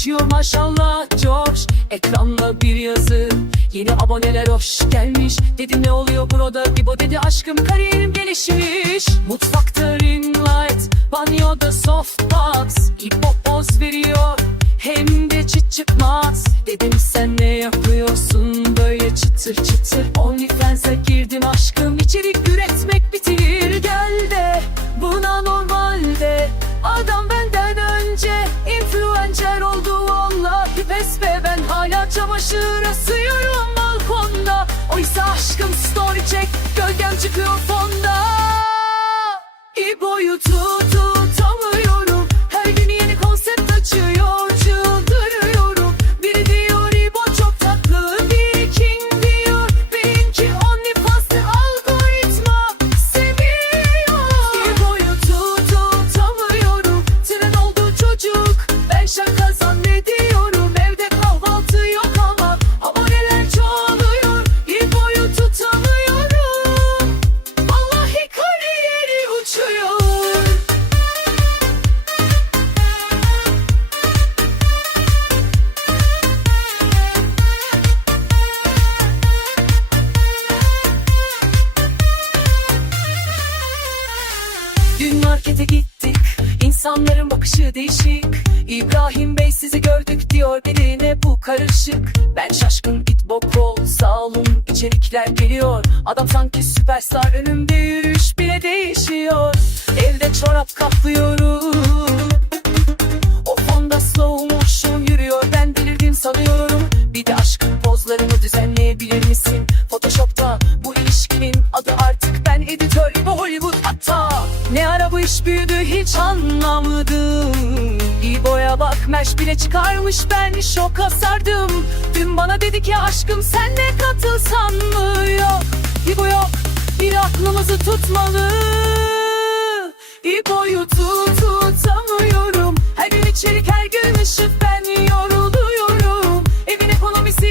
geçiyor maşallah coş Ekranla bir yazı. Yeni aboneler hoş gelmiş. Dedi ne oluyor burada? İbo dedi aşkım kariyerim gelişmiş. Mutfakta ring light Banyoda softbox İbo poz veriyor Hem de çıt çıkmaz Dedim sen ne yapıyorsun? Böyle çıtır çıtır OnlyFans'a girdim aşkım içerik çamaşır asıyorum balkonda. Oysa aşkım story çek markete gittik. İnsanların bakışı değişik. İbrahim Bey sizi gördük diyor birine bu karışık. Ben şaşkın git bok ol sağ olun içerikler geliyor. Adam sanki süperstar önümde yürüyüş bile değişiyor. Evde çorap kaplıyorum O fonda slow motion yürüyor ben delirdim sanıyorum. Bir de aşkın pozlarını düzenleyebilir Büyümüş büyüdü hiç anlamadım İbo'ya bak meş bile çıkarmış. Ben şoka sardım Dün bana dedi ki aşkım sen ne katılsan mı? Yok İbo yok. Bir aklımızı tutmalı. İbo'yu tut tutamıyorum. Her gün içerik her gün ışık. Ben yoruluyorum. Evin ekonomisi